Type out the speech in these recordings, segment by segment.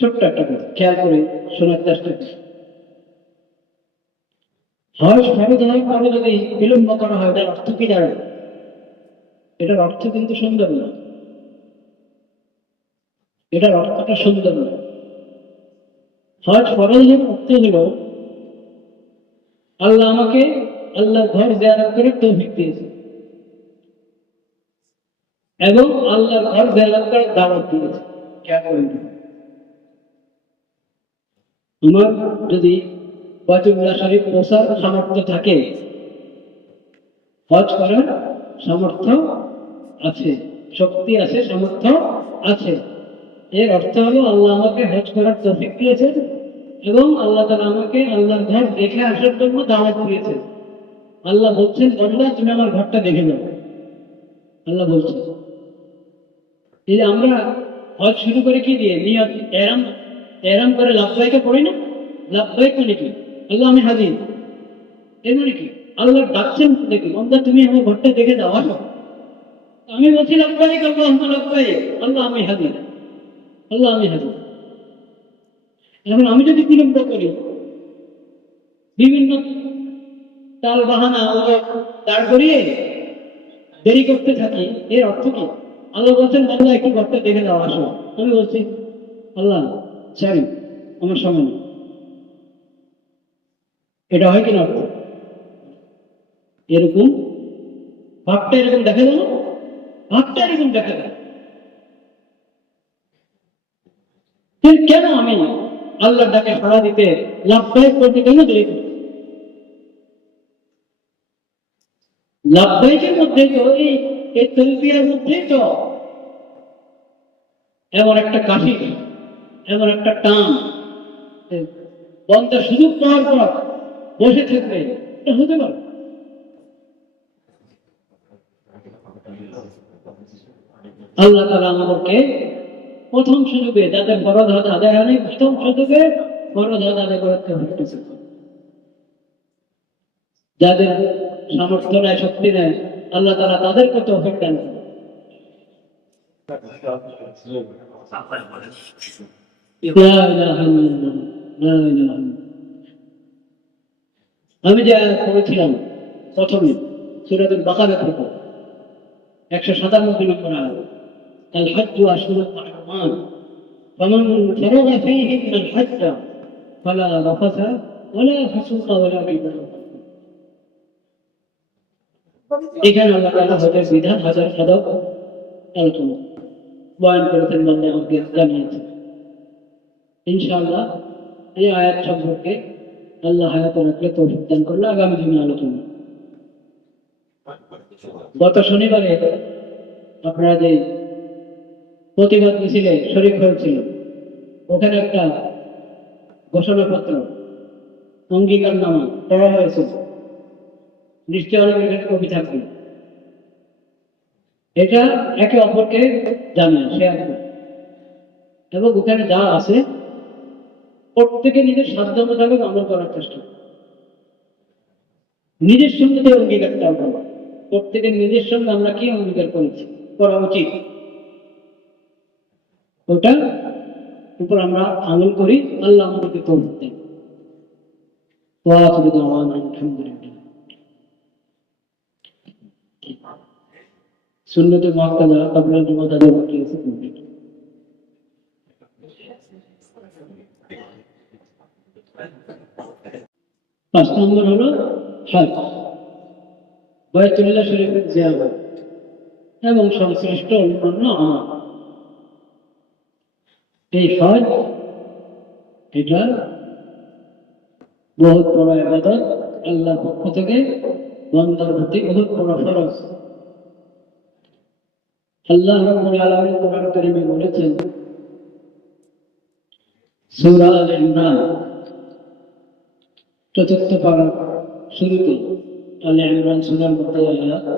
ছোট্ট একটা কথা খেয়াল করে শোনার চেষ্টা করি। হজ ফরজ হওয়ার পরে যদি বিলম্ব করা হয় এটার অর্থ কি দাঁড়াবে? এটার অর্থ কিন্তু সুন্দর না, এটার অর্থটা সুন্দর না। হজ ফরজের অর্থ হলো আল্লাহ আমাকে আল্লাহর ঘর জিয়ারত করে তৌফিক দিয়েছে এবং আল্লাহর ঘর জিয়ারত করে দাওয়াত দিয়েছে। খেয়াল করেন, আমার যদি বাইতুল্লাহ শরীফ পৌঁছার সামর্থ্য থাকে, হজ করার সামর্থ্য আছে, শক্তি আছে, সামর্থ্য আছে, এর অর্থ হলো আল্লাহ আমাকে হজ করার তৌফিক দিয়েছেন এবং আল্লাহ তাআলা আমাকে আল্লাহর ঘর দেখে আসার জন্য দাওয়াত দিয়েছেন। আল্লাহ বলছেন, বান্দা তুমি আমার ঘরটা দেখে যাও। আল্লাহ বলছেন। এই যে আমরা হজ শুরু করে কি দিয়ে নিয়ত এহরাম, এহরাম করে লাব্বাইকে পড়ি না? লাব্বাইক মানে কি? আল্লাহ আমি হাজির, এর মানে কি? আল্লাহ ডাকছেন দেখি, বান্দা তুমি আমার ঘরটা দেখে যাও, আসো। আমি বলছি লাব্বাইক আল্লাহুম্মা লাব্বাইক, আল্লাহ আমি হাজির, আল্লাহ আমি হাজির। এখন আমি যদি বিলম্ব করি, বিভিন্ন তাল বাহানা দাঁড় করিয়ে দেরি করতে থাকি, এর অর্থ কি? আল্লাহ বলছেন বান্দা একটু ঘরটা দেখে যাও, আসো। আমি বলছি আল্লাহ সরি, আমার সময় নেই। এটা হয় কিনা অর্থ? এরকম ভাবটা এরকম দেখা গেল, ভাবটা এরকম দেখা গেল। কেন আমি আল্লাহর ডাকে সাড়া দিতে লাভদায়ক করতে কেন দেরি করি? লাভদায়কের মধ্যেই তো এই তলবিয়ার মধ্যেই তো এমন একটা কাশি, এমন একটা টান, বন্ধের সুযোগ পাওয়ার পর বসে থাকবে, এটা হতে পারে? আল্লাহ তাআলা আমাদেরকে প্রথম সুযোগে যাদের ফরজ হজ আদায় হয়নি, প্রথম সুযোগে ফরজ হজ আদায় করতে হচ্ছে। যাদের সামর্থ্য নেয়, শক্তি নেয়, আল্লাহ তাআলা তাদেরকে তৌফিক দান করেন। আমি যে পড়েছিলাম প্রথমে সূরাতুল বাকারা থেকে 197 নম্বর আয়াত, আল হজ্জু আশহুরুম মা'লুমাত ফামান ফারাগা ফীহি মিনাল হজ্জ ফালা রাফাসা ওয়ালা ফুসুকা ওয়ালা জিদাল। এখানে আল্লাহ তাআলা হজের বিধান, হজের আদব আলোচনা বয়ান করেছেন, বলে আমাকে জানিয়েছেন। ইনশাআল্লাহ এই আয়াত সম্পর্কে আল্লাহ হায়াতে রাখলে তৌফিক দান করলে আগামী দিনে আলোচনা। গত শনিবারে আপনারা যে প্রতিবাদ মিছিলে শরীক হয়েছিল, ওখানে একটা ঘোষণাপত্র, অঙ্গীকারনামা পড়া হয়েছিল, নিশ্চয় অনেকের কাছে কপি থাকবে। এটা একে অপরকে জানায়, শেয়ার করে, এবং ওখানে যা আছে প্রত্যেকে নিজের সাধ্য মোতাবেক আমল করার চেষ্টা করে। নিজের সঙ্গে যে অঙ্গীকারটা করা, প্রত্যেকের নিজের সঙ্গে আমরা কি অঙ্গীকার করেছি করা উচিত, ওটা উপর আমরা আমল করি, আল্লাহ আমাদেরকে তৌফিক দেন। আলহামদুলিল্লাহ। সুন্নতে মুআক্কাদা আপনার জমা তাদের বাকি আছে কমপ্লিট। 5 নম্বর হলো হজ, বাইতুল্লাহ শরীফের জিয়ারত এবং সংশ্লিষ্ট অন্যান্য আমল। এই হজ এটা বহুত বড় ইবাদত, আল্লাহর পক্ষ থেকে বান্দার প্রতি বহুত বড় ফরজ। আল্লাহ রাব্বুল আলামিন কোরআন কারীমে বলেছেন, সূরা আল ইমরান ৪র্থ পারা শুরুতে, আল ইমরান সূরার মধ্যে আয়াত,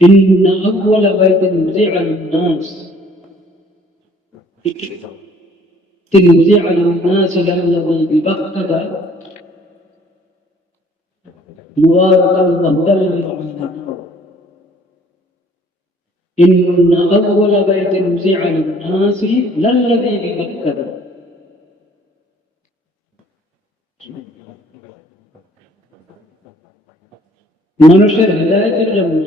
إن أول بيت وزع للناس للذي ببكة مباركا وهدى للعالمين. إن أول بيت وسع للناس للذي بمكة মানুষের হেদায়েতের জন্য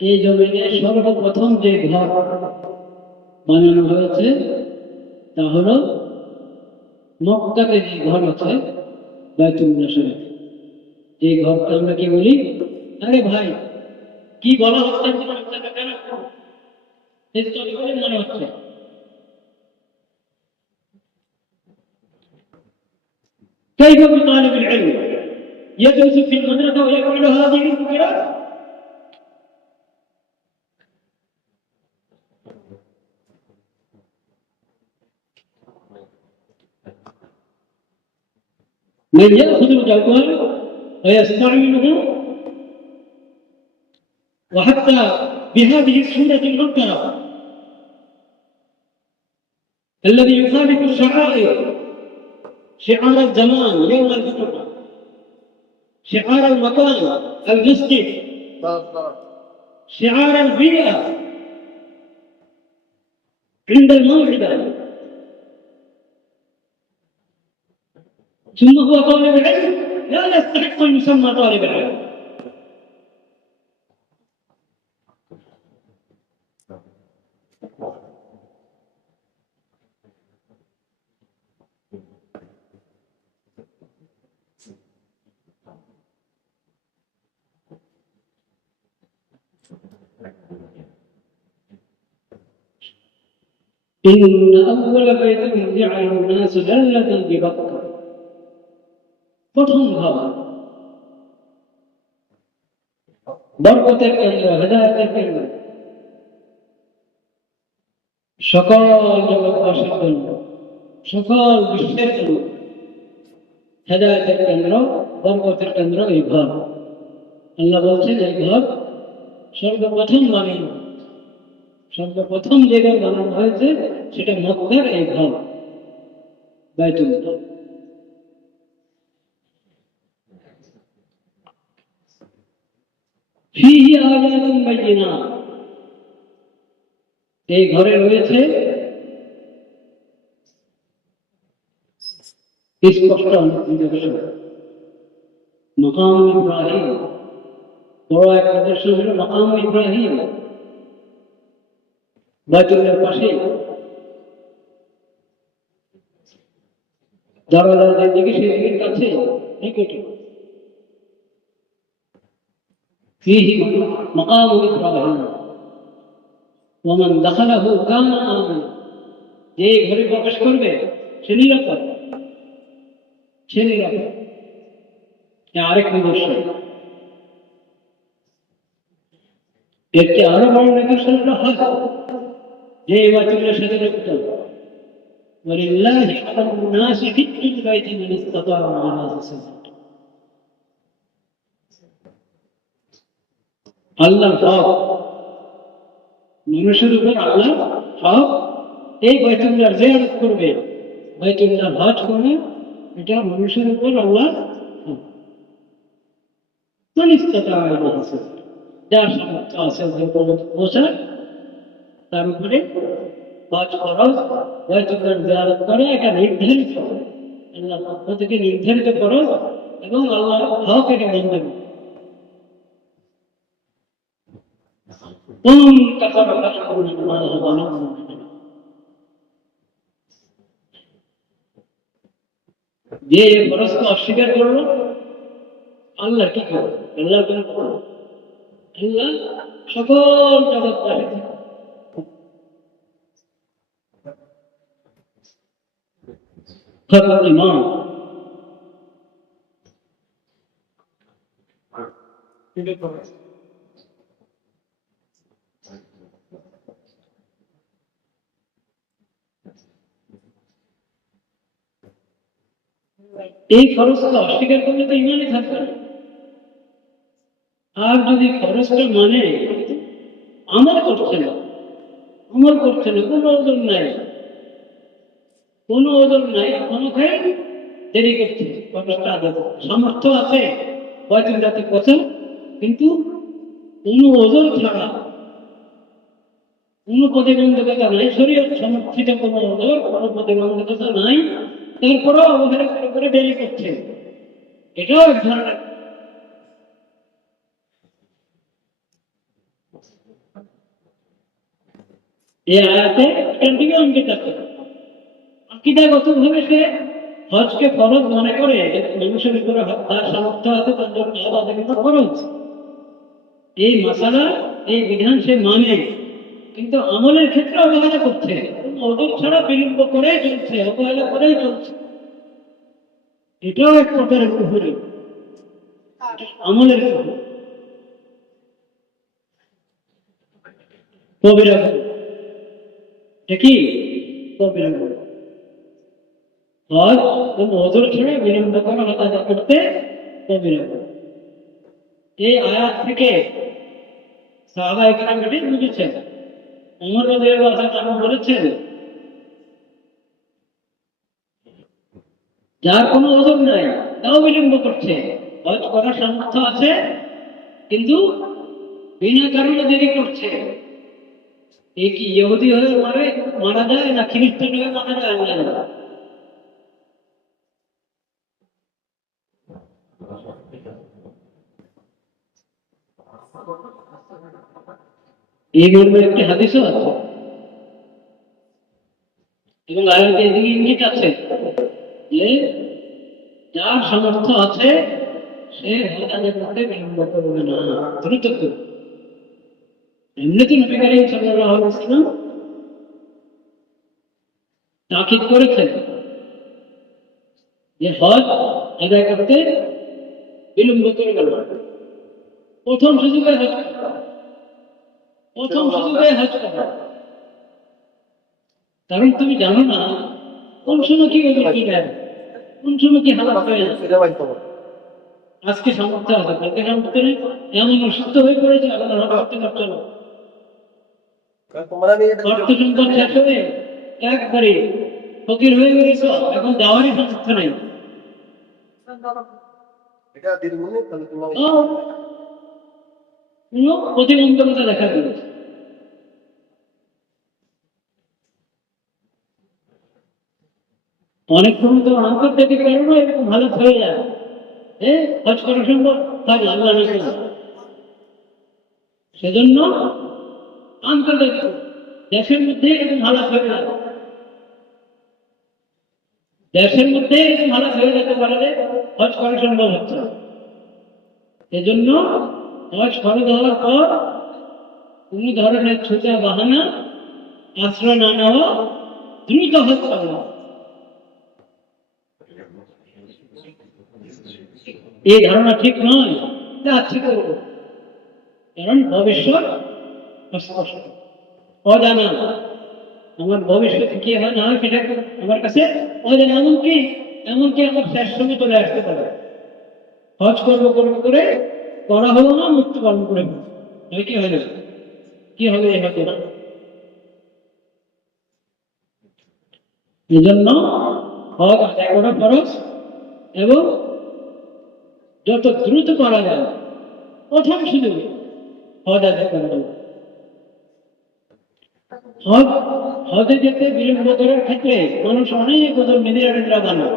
এই জমিনে সর্বপ্রথম যে ঘর বানানো হয়েছে তা হলো মক্কাতে যে ঘর আছে বাইতুল্লাহ শরীফ। এই ঘরটা আমরা কি বলি? আরে ভাই কি বলা হচ্ছে কেন মনে হচ্ছে? كيف بطالب العلم يدرس في المدرسة ويفعل هذه الفكرات؟ من يأخذ الجوال ويستعمله وحتى بهذه الصورة المنكرة الذي يخالف الشعائر، شعار الزمان يوم الجمعة، شعار المكان المسجد، شعار البيئة عند الموعظة، ثم هو طالب العلم لا يستحق أن يسمى طالب العلم. إن أول بيت وضع للناس للذي ببكة প্রথম ঘর বরকতের কেন্দ্র, হেদায়েতের কেন্দ্র, সকল জগৎবাসীর জন্য, সকল বিশ্বের জন্য হেদায়েতের কেন্দ্র, বরকতের কেন্দ্র এই ঘর। আল্লাহ বলছেন এই ঘর সর্বপ্রথম বানানো, সর্বপ্রথম যে ঘর বানানো হয়েছে সেটা মক্কার এই ঘর বাইতুল্লাহ। ফীহি আয়াতুন বাইয়িনাত, এই ঘরে রয়েছে স্পষ্ট নিদর্শন। মাকাম ইব্রাহিম, বড় এক নিদর্শন হল মাকাম ইব্রাহিম, বাইতুল্লাহর পাশে দরজার যেদিকে সেদিকের কাছে নিকটে। فيه مقام إبراهيم ومن دخله كان آمنا, যে ঘরে প্রবেশ করবে সে নিরাপদ, সে নিরাপদ। আরেক নিদর্শন, এরটি আরো বড় নিদর্শন হল হজ, যে বাইতুল্লাহর সাথে যুক্ত। ولله على الناس حج البيت من استطاع إليه سبيلا। আল্লাহ হক, মানুষের উপর আল্লাহ হক, এই বাইতুল্লাহ জিয়ারত করবে, বাইতুল্লাহ হজ করবে, এটা মানুষের উপর আল্লাহ হক। মান ইসতাতা ইলাইহি সাবিলা, যার সামর্থ্য আছে পৌঁছার তার উপরে হজ ফরজ, বাইতুল্লাহ জিয়ারত করে এটা নির্ধারিত, আল্লাহর পক্ষ থেকে নির্ধারিত ফরজ এবং আল্লাহর হক এটা বন্ধ। যে ফরজকে অস্বীকার করলো আল্লাহ কি করবে? আল্লাহ আল্লাহ সকল জগৎ ইমাম এই খরচটা অস্বীকার করলে তো ইমানই থাকবে না। আর যদি খরচটা মানে আমল করছে না, আমল করছে না, কোনো ওজন নাই, কোনো ওজন নাই, ক্ষমতায় দেরি করছে, খরচটা আদায় সামর্থ্য আছে বাইতুল্লাহতে পৌঁছে, কিন্তু কোনো ওজন ছাড়া কোনো প্রতিবন্ধকতা নাই, শরীয়ত সমর্থিত কোনো ওজর, কোনো প্রতিবন্ধকতা নাই, তারপরেও অবহেলা করে দেরি করছে, এটাও এক ধরনের। এই আয়াতে এখান থেকে অঙ্কিত আছে আকীদাগত ভাবে সে হজকে ফরজ মনে করে, মানুষের উপরে তার সামর্থ্য আছে, তার জন্য আলাদা কিন্তু ফরজ, এই মাসালা এই বিধান সে মানে, কিন্তু আমলের ক্ষেত্রে অবহেলা করছে, ওজোর ছাড়া বিলম্ব করে চলছে, অবহেলা করেই চলছে, এটাও এক প্রকারের কুফরি, আমলের কবিরা গুনাহ। এটা কি কবিরা গুনাহ? হজ এবং ওজোর ছাড়া বিলম্ব করা আদায় করতে কবিরা গুনাহ। এই আয়াত থেকে সাহাবায়ে কেরাম এটাই বুঝেছেন। ওমর রাদিয়াল্লাহু তাআলা বলেছেন, যার কোনো ওজন নাই তাও বিলম্ব করছে, হজ করার সামর্থ্য আছে কিন্তু বিনা কারণে দেরি করছে, এ কি ইহুদি হয়ে মারা যায় না খ্রিস্টান হয়ে মারা যায় না? এই মর্মে একটি হাদিসও আছে এবং আয়াতে এদিকে ইঙ্গিত আছে যে যার সামর্থ্য আছে সে হজ আদায় করতে বিলম্ব করবে না, দ্রুত করবে। এমনি তো নবী করিম সাল্লাল্লাহু আলাইহি ওয়াসাল্লাম তাকিদ করেছেন যে হজ আদায় করতে বিলম্ব করবে না, প্রথম সুযোগে হজ করা, প্রথম সুযোগে হজ করা। কারণ তুমি জানো না কোন সময় কি হবে, কি যায়, কোন সময় কি হালাত হয়ে যাবে। আজকে সামর্থ্য আছে, কালকে সামর্থ্য নেই, এমন অসুস্থ হয়ে পড়েছে আল্লাহ করতে পারছো না, অর্থ সম্পদ শেষ হয়ে একবারে ফকির হয়ে গেছ, এখন যাওয়ারই সামর্থ্য নেই, কোনো প্রতিবন্ধকতা দেখা দিয়েছে। অনেক সময় তো আন্তর্জাতিক কারণে এরকম হালত হয়ে যায়, হজ করা সম্ভব হয় না, আল্লাহ নাকি। সেজন্য আন্তর্জাতিক দেশের মধ্যে এরকম হালত হয়ে যায়, দেশের মধ্যে এরকম হালত হয়ে যেতে পারে যে হজ করা সম্ভব হচ্ছে না। এজন্য হজ ফরজ হওয়ার পর কোন ধরনের ছোটা বাহানা আশ্রয় না নেওয়া, দ্রুত হজ করা, এই ধারণা ঠিক নয়। আচ্ছা করবো, কারণ ভবিষ্যৎ অস্পষ্ট, অজানা, আমার ভবিষ্যতে কি হয় না হয় সেটা আমার কাছে অজানা। এমনকি আমার শেষ সময় চলে আসতে পারে, হজ করবো করবো করে করা হলো না, মৃত্যু পালন করে কি হয় না, কি হবে এই হতে না। এই জন্য হজ আদায় করা ফরজ এবং যত দ্রুত করা যায় প্রথম সুযোগ হজ আদায় করা যাবে। হজে যেতে বিলম্ব করার ক্ষেত্রে মানুষ অনেক ওজন নিদ্রা বানায়,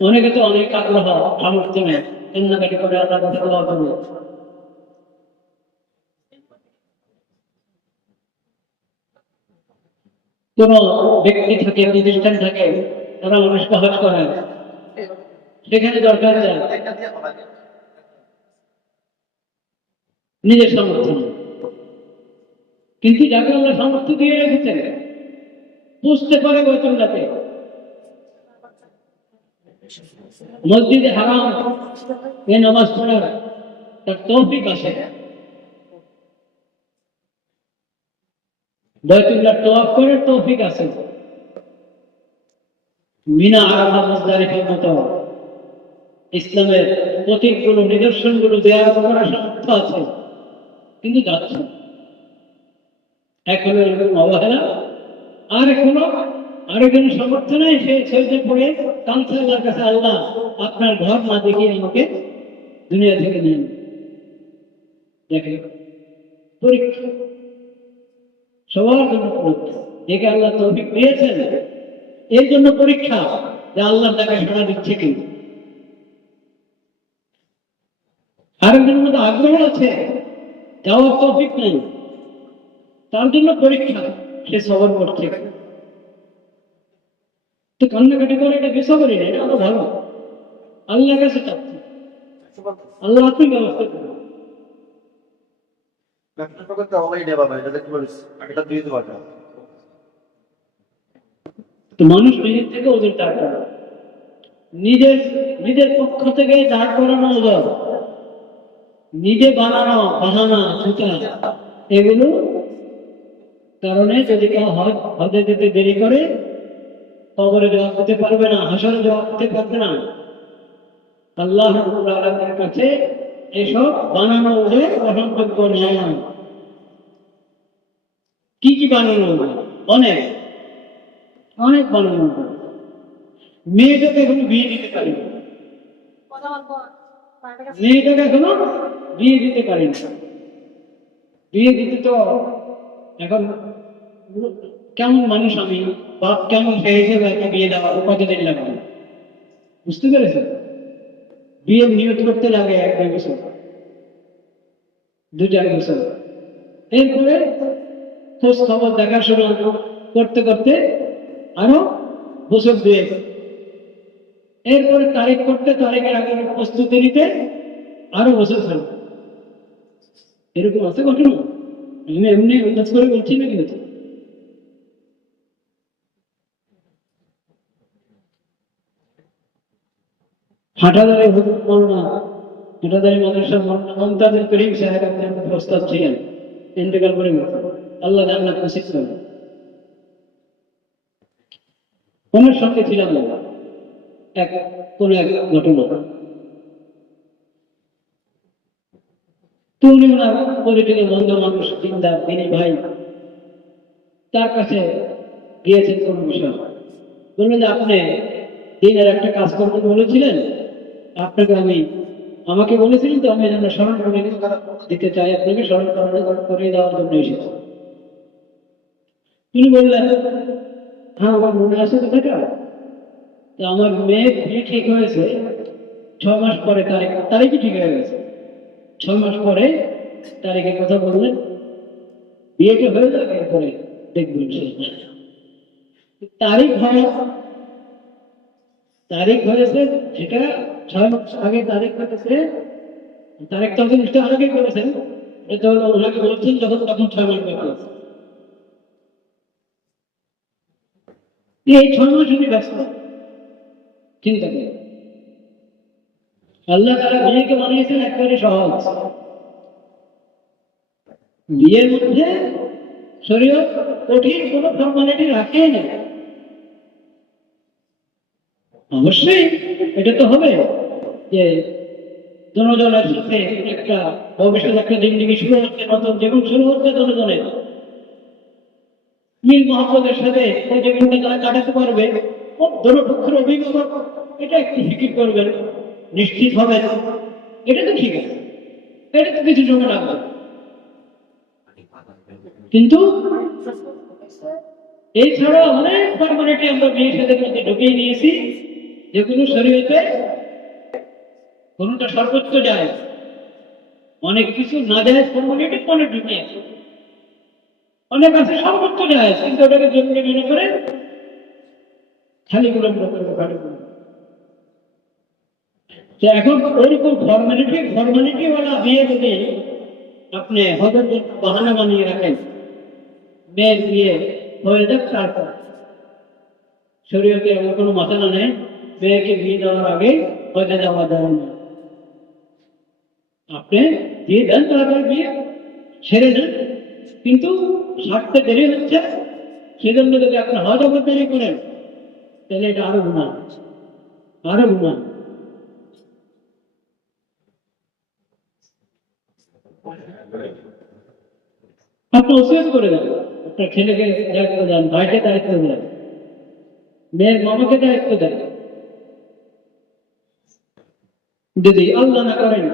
অনেকে তো অনেক আগ্রহ সামর্থ্য নেই, কান্নাকাটি করে আল্লাহ কাছে দোয়া করবে। কোন ব্যক্তি থাকে, প্রতিষ্ঠান থাকে, তারা মানুষকে হজ করায়, সেখানে দরকার যায় নিজের সামর্থ্য, কিন্তু যাকে আমরা সামর্থ্য দিয়ে রেখেছেন বুঝতে পারে বৈতুল্লাহকে, মসজিদে হারাম এ নামাজ পড়ার তার তৌফিক আছে, বৈতুল্লাহ তওয়াফ করার তৌফিক আছে, মিনা আরাফা মুজদালিফার মতো ইসলামের প্রতীকগুলো নিদর্শনগুলো দেওয়ার করার সামর্থ্য আছে, কিন্তু যাচ্ছে এখনো এরকম অবহেলা, আর এখানে সামর্থ্য নেই, সে ছেড়ে পড়ে কাঁদছে আল্লাহর কাছে, আল্লাহ আপনার ঘর না দেখিয়ে আমাকে দুনিয়া থেকে নেন। দেখে পরীক্ষা, সবার জন্য পরীক্ষা। একে আল্লাহ তৌফিক দিয়েছেন এর জন্য পরীক্ষা, যে আল্লাহ তাকে সাড়া দিচ্ছে কি। আরেকজনের মধ্যে আগ্রহ আছে, যাওয়ার তৌফিক নেই, তার জন্য পরীক্ষা, সে সবর করছে। তো কান্নাকাটি করে এটা বেসবরি না, এটা আরো ভালো। আল্লাহর কাছে চাচ্ছি, আল্লাহ আপনি ব্যবস্থা করুন। তো মানুষ নিজের থেকে ওদের দাঁড় করানো, নিজের নিজের পক্ষ থেকে দাঁড় করানো ওদের, নিজে বানানো বাহানা ছুটা, এগুলো কারণে যদি কেউ হজে যেতে দেরি করে, কবরে জবাব দিতে পারবে না, হাসরে জবাব দিতে পারবে না। আল্লাহ রাব্বুল আলামিনের কাছে এসব বানানো ওদের গ্রহণযোগ্য নয়। কি কি বানানো ওদের? অনেক অনেক বানানো ওদের। মেয়েটাকে এখন বিয়ে দিতে পারি না, মেয়েটাকে এখনো বিয়ে দিতে পারি না। বিয়ে দিতে তো এখন কেমন মানুষ আমি, বাপ কেমন সেই হিসেবে একটা বিয়ে দেওয়া কতদিন লাগবে, বুঝতে পেরেছেন? বিয়ের নিয়ত করতে লাগে 1-2 বছর, 2-4 বছর। এরপরে খোঁজ খবর দেখাশোনা করতে করতে আরো বছর 2, এরপরে তারিখ করতে, তারিখের আগে প্রস্তুতি নিতে আরো বছর থাকবে। এরকম আছে ঘটনা, আমি এমনি আন্দাজ করে বলছি না কিন্তু। হাটাদারি হুজুর মাওলানা, হাটাদারি মাদ্রাসার মাওলানা মুমতাজুল করিম সাহেব একজন প্রস্তাব ছিলেন, ইন্তেকাল করে গেছেন, আল্লাহ জান্নাত নসিব করেন। ওনার সঙ্গে ছিলাম কোন এক ঘটনা। তো উনি ওনার পরিচিত বন্ধু মানুষ, দিনদার দিনী ভাই, তার কাছে গিয়েছেন কোন বিষয়, বললেন যে আপনি দিনের একটা কাজ করবেন বলেছিলেন, আপনাকে আমাকে বলেছিলেন, তো আমি যেন স্মরণ করে দিতে চাই, আপনাকে স্মরণ করে দেওয়ার জন্য এসেছি। তিনি বললেন, হ্যাঁ আমার মনে আছে কথাটা, তো আমার মেয়ে বিয়ে ঠিক হয়েছে 6 মাস পরে, তারিখই ঠিক হয়ে গেছে। 6 মাস পরে তারিখের কথা বললেন, বিয়েটা হয়ে যাবে, এরপরে দেখবেন। তারিখ হয়েছে, সেটা 6 মাস আগে তারিখ হয়েছে, তারিখটা হচ্ছে আগে করেছেন, এটা হলো ওনাকে বলছেন যখন, তখন 6 মাস বাকি আছে। এই 6 মাস উনি ব্যস্ত, চিন্তা করেন। আল্লাহ তাআলা বিয়েকে বানিয়েছেন একেবারে সহজ। বিয়ের মধ্যে শরীয়ত কঠিন কোনো ফর্মালিটি রাখে না। অবশ্যই এটা তো হবে যে জনজনের সাথে একটা ভবিষ্যৎ একটা জিন্দেগি শুরু হচ্ছে, নতুন জীবন শুরু হচ্ছে, জনজনের মিল মহব্বতের সাথে এই জীবনটা যারা কাটাতে পারবে, দোনোপক্ষের অভিভাবক এটা একটু ফিকির করবেন, নিশ্চিত হবে, এটা তো ঠিক আছে, এটা তো কিছু সময় লাগবে। কিন্তু এছাড়া অনেক ফর্মালিটি আমরা বিয়ের সাথে মধ্যে ঢুকিয়ে দিয়েছি, যেগুলো শরীয়তে কোনটা সর্বোচ্চ যায়, অনেক কিছু না যায় ফর্মালিটি মনে ঢুকিয়েছে, অনেক আছে সর্বোচ্চ যায়, কিন্তু ওটাকে জরুরি মনে করে খালি বিলম্ব করবে, খালি বিলম্ব। এখন ওইরকম ফর্মালিটিওয়ালা বিয়ে যদি আপনি হজের বাহানা বানিয়ে রাখেন, মেয়ের বিয়ে হয়ে যাক, তারপর শরীয়তে এমন কোনো মাসালা নেই মেয়েকে বিয়ে দেওয়ার আগে হজে যাওয়া দেওয়া না। আপনি দিয়ে দেন, তারপর বিয়ে সেরে নেন, কিন্তু সারতে দেরি হচ্ছে, সেজন্য যদি আপনি হজ আবার দেরি করেন, তাহলে এটা আরো গুনাহ, আরো গুনাহ। আপনি ওসিয়ত করে দেন, আপনার ছেলেকে দায়িত্ব দেন, ভাইকে দায়িত্ব দেন, মেয়ের মামাকে দায়িত্ব দেন। যদি আল্লাহ না করেন,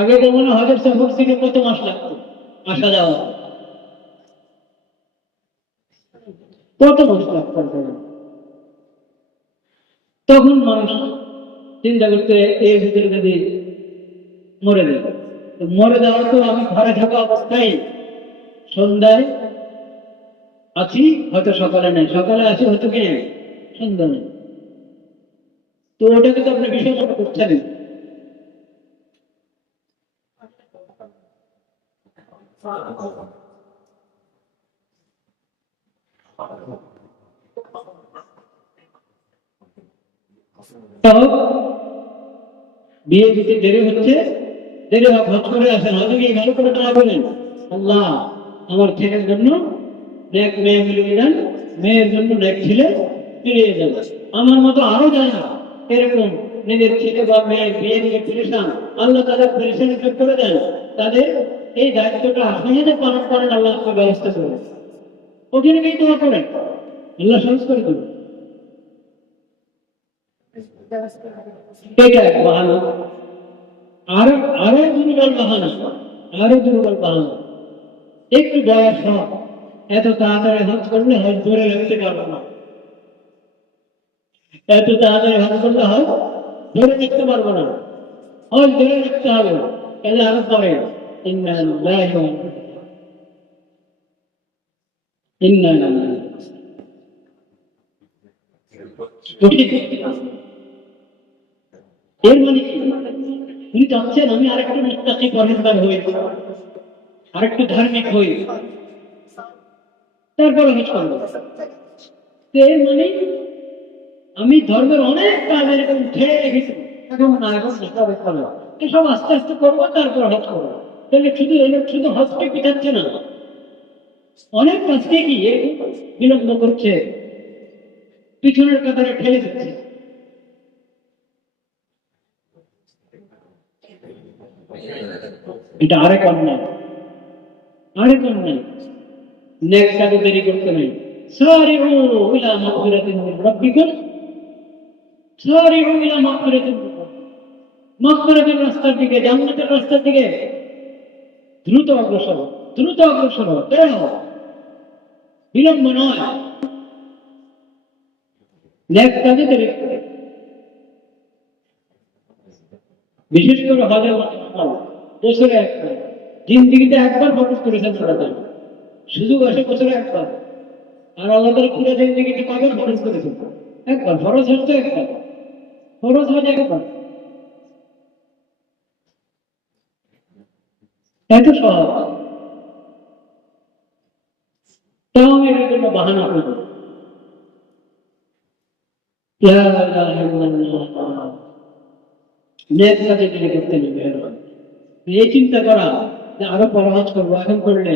আগে যেমন হজের সফর ছিল কত মাস লাগতো, আসা যাওয়া, কত মশলা করতে হবে। তখন মানুষ চিন্তা করতে এর ভিতরে যদি মরে যাবে, মরে যাওয়ার তো আমি ঘরে থাকা অবস্থায় সন্ধ্যায় আছি, হয়তো সকালে নেই, সকালে আছি হয়তো কি সন্ধ্যা নেই। তো ওটাকে তো আপনি বিষয় মনে করছেন। বিয়ে দিতে দেরি হচ্ছে, দেরি হজ করে আসেন, হয়তো কি ভালো করে দোয়া করেন, আল্লাহ আমার ছেলের জন্য নেক মেয়ে মিলিয়ে দেন, মেয়ের জন্য নেক ছেলে মিলিয়ে দেন। আমার মতো আরো যারা এরকম নিজের ছেলে বা মেয়ে বিয়ে নিয়ে পরিশান, আল্লাহ তাদের পরিশান করে দেন, তাদের এই দায়িত্বটা সহজে পালন করেন, আল্লাহ আপনার ব্যবস্থা করবেন। ওখানে গিয়ে দোয়া করেন, আল্লাহ সহজ করে দেবেন। এটা এক বাহানা। আরো আরো দুর্বল বাহানা, আরো দুর্বল বাহানা, একটু বয়স হয়, এত তাড়াতাড়ি হজ করলে হজ ধরে রাখতে পারবো না, এত তাড়াতাড়ি হজ করলে হজ ধরে রাখতে পারবো না, হজ ধরে রাখতে হবে। তাহলে আরো পরে এর মানে কি, উনি চাচ্ছেন আমি আরেকটু মুত্তাকি পরহেজগার হই, আরেকটু ধার্মিক হই, তারপরে হজ করবো। এর মানে আমি ধর্মের অনেক কাজ এরকম ছেড়ে রেখেছি, এখন না, এখন এসব আস্তে আস্তে করবো, তারপর হজ করবো। তাহলে শুধু শুধু হজকে পিঠাচ্ছে না, অনেক কাজকে কি বিলম্ব করছে, পিছনের কাতারে ঠেলে দিচ্ছে। এটা আরেক অন্যায়, আরেক অন্যায়। নেক কাজে দেরি করতে নেই। সারিউ ইলা মাগফিরাতিন মির রাব্বিকুম, সারিউ ইলা মাগফিরাতিন, মাগফিরাতের রাস্তার দিকে, জান্নাতের রাস্তার দিকে দ্রুত অগ্রসর, দ্রুত অগ্রসর, বিলম্ব নয়। নেক কাজে দেরি করে, বিশেষ করে হজের বছরে একবার, জিন্দিগিতে একবার ফরজ করেছেন তারা, সুযোগ আসে বছরে একবার। আর আল্লাহ তাআলা পুরো জিন্দিগিতে কয়বার ফরজ করেছেন? একবার। ফরজ হজ তো একবার, ফরজ হজ একবার। এত সহজ, তাও আমি এটার জন্য বাহানা করবো। নেক কাজে দেরি করতে নেবে, এই চিন্তা করা যে আরো পরে হজ করবো, এখন করলে,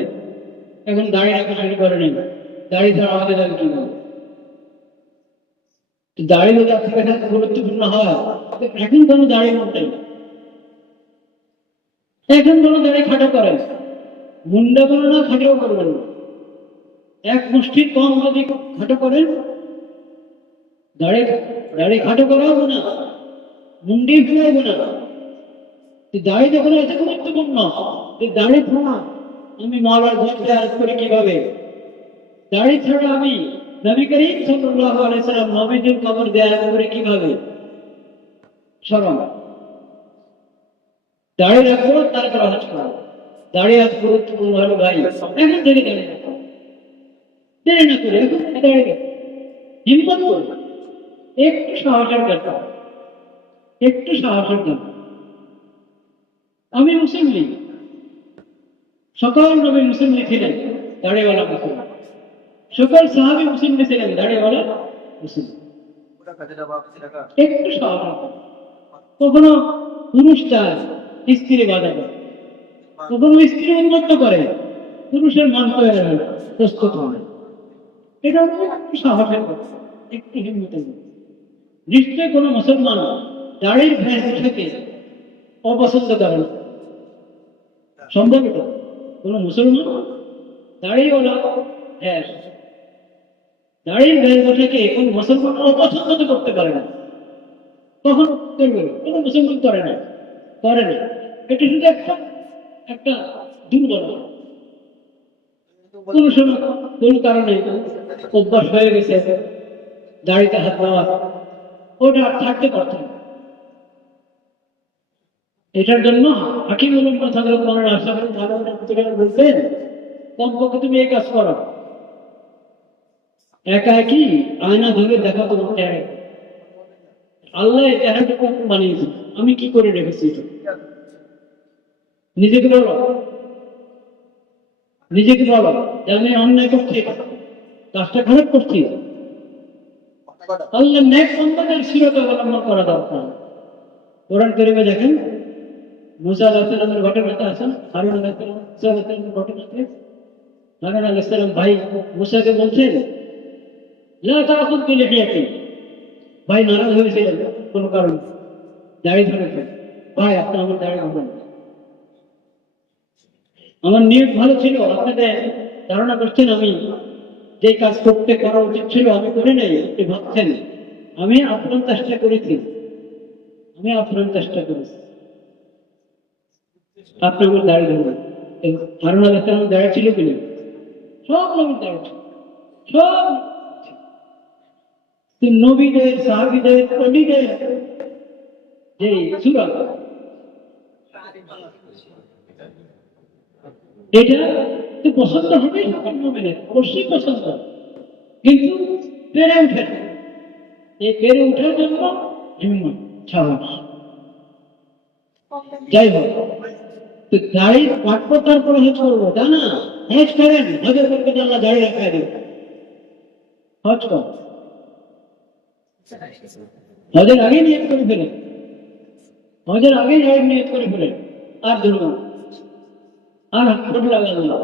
এখন দাড়ি রাখা শুরু করে নেই, দাড়ি ছাড়া আমাদের যাবে কি না, দাড়ি যদি আপনার কাছে গুরুত্বপূর্ণ হয়, এখন কোনো দাড়ি মনতেন, এখন কোনো দাড়ি খাটো করেন, মুন্ডা কোনো না খাটেও করবেন না, এক মুষ্টি কম যদি খাটো করেন, দাড়ি দাড়ি খাটো করাবো না, মুন্ডি ফেলাবো না। দাড়ি যখন এত গুরুত্বপূর্ণ, দাড়ি ছাড়া আমি মাওলার ঘর দেয়ার করি কিভাবে, দাড়ি ছাড়া আমি নবী করিম সাল্লাল্লাহু আলাইহি সাল্লাম নবীজির কবর দেয়ার করে কিভাবে, শরম। দাড়ি রাখবো, তারপর হজ করবো। দাড়ি আজ গুরুত্বপূর্ণ হলো ভাই, এখন দেরি দেরি দেরি না করে এখন দাঁড়িয়ে হিম্মত করবো, একটু সাহসের দরকার, একটু সাহসের দরকার। আমি মুসলিম লীগ, সকল নবী মুসলিম ছিলেন, দাড়িওয়ালা মুসলিম, সকল সাহাবী মুসলিম ছিলেন, দাড়িওয়ালা মুসলিম। একটু সাহস, কখনো পুরুষ চায় স্ত্রী বাধা করে, কখনো স্ত্রী উন্নত করে, পুরুষের মন প্রস্তুত হয়, এটা একটু সাহসের কথা, একটু হিম্মতের কথা। নিশ্চয় কোনো মুসলমান দাড়ির ভ্যাস থেকে অপছন্দ করে না, সম্ভব এটা? কোন মুসলমান দাড়িওয়ালা ভ্যাস, দাড়ির ভ্যাস থেকে কোন মুসলমান অপছন্দ করতে পারে না, কখনো করবে কোন মুসলমান করে না, করে না। এটা শুধু একটা একটা দুর্বলতা, কোন সময় কোন কারণে অভ্যাস হয়ে গেছে দাড়িতে হাত দেওয়া, ওটা আর থাকতে পারতেন। এটার জন্য হাকিমুল উম্মাত হযরত মাওলানা আশরাফুল মাওলানা বলতেন, কমপক্ষে তুমি এই কাজ করো, একা একই আয়না ধরে দেখো তোমার চেহারা। আল্লাহ এই চেহারাটাকে বানিয়েছে, আমি কি করে রেখেছি এটা? নিজেকে বলো, নিজেকে বলো যে আমি অন্যায় করছি, কাজটা খারাপ করছি। আল্লাহ নেক বান্দাদের সিরত অবলম্বন করা দরকার। কোরআন কারীমে দেখেন মুসা আলাইহিস সালামের ঘটনাটা আছে, হারুন আলাইহিস সালামের ঘটনাতে হারুন আলাইহিস সালাম ভাই মুসাকে বলছেন লা তাখুদ বিলিহিয়াতি, ভাই নারাজ হয়েছিলেন কোন কারণে, দাড়ি ধরেছেন, ভাই আপনি আমার দাড়ি ধরবেন। আমার নিয়ত ভালো ছিল, আপনাদের ধারণা করছেন আমি যে কাজ করতে করা উচিত ছিল আমি করে নাই, আপনি ভাবছেন আমি আপ্রাণ চেষ্টা করেছি, আমি আপ্রাণ চেষ্টা করেছি, আপনি আমার দাড়ি ধরবেন। হারুন আলাইহিস সালামের দাড়ি ছিল কিনা? সব নবীর দাড়ি ছিল, সব নবীদের সাহাবীদের অলিদের যে সূরা, এটা তো পছন্দ হবে সকল মুমিনের, অবশ্যই পছন্দ, কিন্তু পেরে উঠে, এই পেরে উঠার জন্য হিম্মত, সাহস। যাই হোক, তো দাড়ি কাটবো তারপরে হজ করবো তা না, হজ করেন, হজের করতে আল্লাহ দাড়ি রাখাই দেবে, হজ কর, হজের আগে নিয়ত করে ফেলেন, হজের আগে নিয়ত করে ফেলেন, আর ধরুন আর হাত লাগান না।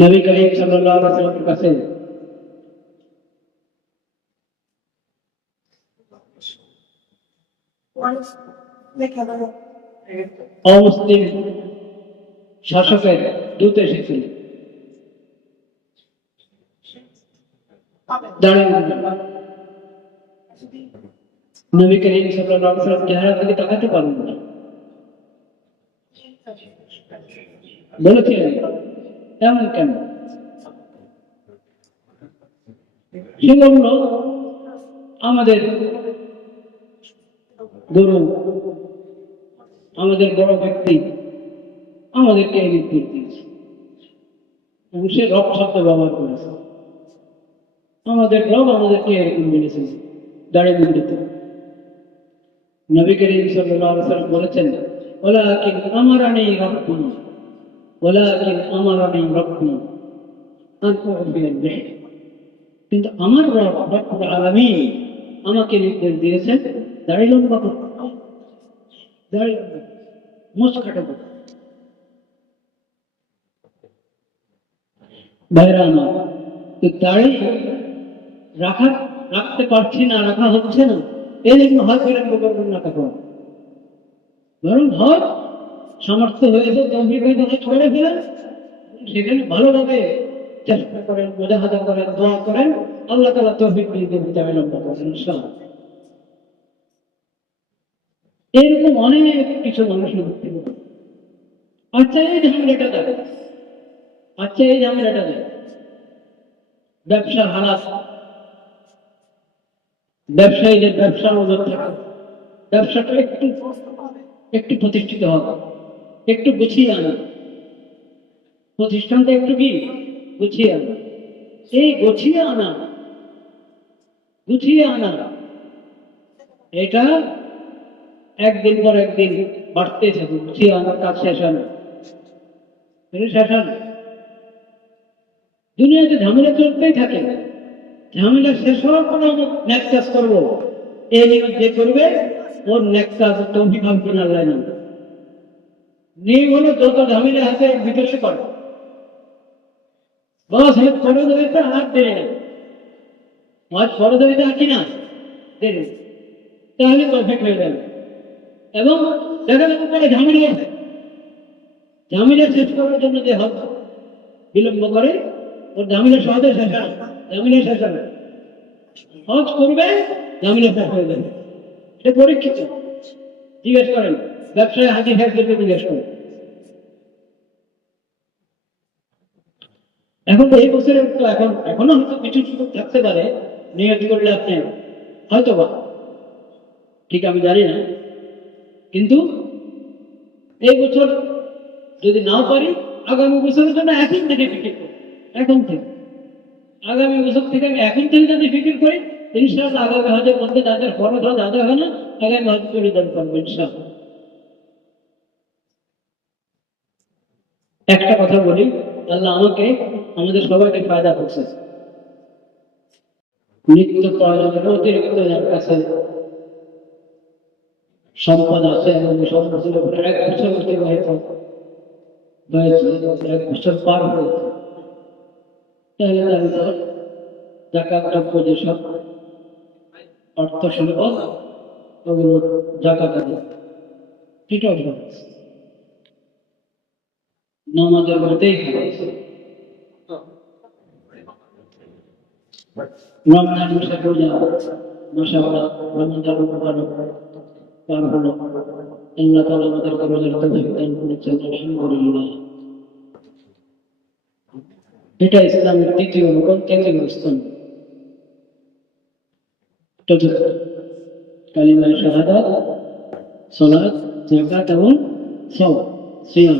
নবী করিম সাল্লাল্লাহু আলাইহি ওয়াসাল্লামের কাছে অমুসলিম শাসকের দূত এসেছিল, নবী করিম সাল্লাল্লাহু আলাইহি ওয়াসাল্লাম চেহারা দিকে তাকাতে পারলেন না, বলেছিলেন এমন কেন? সে বলল আমাদের গুরু, আমাদের বড় ব্যক্তি আমাদেরকে এই নির্দেশ দিয়েছে, এবং সে রব শব্দ ব্যবহার করেছে, আমাদের রব আমাদেরকে এরকম বলেছেন দাঁড়িয়ে দিতে। নবী করিম সাল্লাল্লাহু আলাইহি ওয়াসাল্লাম বলেছেন ওয়ালাকিন আমারানি রাব্বি, ওয়ালাকিন আমারানি রাব্বি আন উ'বিয়াল বিহি, কিন্তু আমার রব রব্বুল আলামিন আমাকে নির্দেশ দিয়েছেন দাড়ি লম্বা করতে, দাড়ি লম্বা, মুছ কাটাবো। ভাইরা আমার, দাড়ি রাখতে পারছি না, রাখা হচ্ছে না, এই জন্য হজ বিলম্ব করবেন না, তখন ধরুন হজ সামর্থ্য হয়েছে, তৌফিক হয়েছে, হজ করে ফেলেন, সেখানে ভালোভাবে চেষ্টা করেন, মুজাহাদা করেন, দোয়া করেন, আল্লাহ তাআলা তৌফিক দিয়ে দেবেন, দাড়ি লম্বা করেন ইনশাআল্লাহ। এরকম অনেক কিছু মানুষ দেখতে পাবেন। আচ্ছা এই ঝামেলাটা দেয়, আচ্ছা এই ঝামেলাটা দেয় ব্যবসার হালাত, ব্যবসায়ীদের ব্যবসার নজর থাকে, ব্যবসাটা একটু প্রতিষ্ঠিত হবে, একটু গুছিয়ে আনা, প্রতিষ্ঠানটা একটু কি গুছিয়ে আনা, এই গুছিয়ে আনা এটা একদিন পর একদিন বাড়তে থাকে, গুছিয়ে আনার কাজ শেষ হয় না, শেষ হয় না। দুনিয়াতে ঝামেলা চলতেই থাকে, ঝামেলা শেষ হওয়ার পর আমি নেক কাজ করবো, এই নিয়ম যে করবে ওর নেক কাজ তৌফিক হবে না, আল্লাহ না নিয়ম হলো যত ঝামেলা আছে বিদেশে করে, বস হজ ফরজ হয়েছে আর দেরি না, হজ ফরজ হয়েছে আর কি না দেরি, তাহলে তৌফিক হয়ে যাবে। এবং দেখা যাবে পরে ঝামেলা শেষ করার জন্য যে হক বিলম্ব করে ওর ঝামেলা সহজে শেষ হয়, ঝামেলা শেষ হবে, হজ করবে ঝামেলা শেষ হয়ে যাবে। এটা পরীক্ষিত, জিজ্ঞেস করেন ব্যবসায় হাজি সাহেবদেরকে জিজ্ঞেস করেন। এখন তো এই বছরের তো এখনো হয়তো কিছু সুযোগ থাকতে পারে, নিয়ত করলে আপনি হয়তো বা, ঠিক আমি জানি না, কিন্তু এই বছর যদি নাও পারি আগামী বছরের জন্য এখন থেকে ফিকির করি, এখন থেকে আগামী বছর থেকে আমি এখন থেকে যদি ফিকির করি ইনশাআল্লাহ আগামী হজের মধ্যে যাদের ফরজ হজ আদায় হয় না আগামী হজ পরিধান করবো ইনশাআল্লাহ। একটা কথা বলি, আল্লাহ আমাকে আমাদের সবাইকে ফায়দা করছে, নিত্য প্রয়োজনের অতিরিক্ত যার কাছে সম্পদ আছে এবং সম্পদের উপরে 1 বছর অতিবাহিত হয়েছে, 1 বছর পার হয়েছে, তাহলে তার উপর জাকাত দ্রব্য যেসব অর্থ সম্পদ ওগুলো জাকাত আদায়, এটাও সহজ, নামাজের মধ্যেই খাচ্ছে। রমজান মাসে রোজা, মাশাআল্লাহ রমজান মুবারক পার হলো, আল্লাহ তাআলা আমাদেরকে রোজার তৌফিক দান করেছেন, আলহামদুলিল্লাহ। এটা ইসলামের তৃতীয় রুকন, তৃতীয় স্তম্ভ, চতুর্থ কালিমা শাহাদাত, সালাত, যাকাত এবং সিয়াম।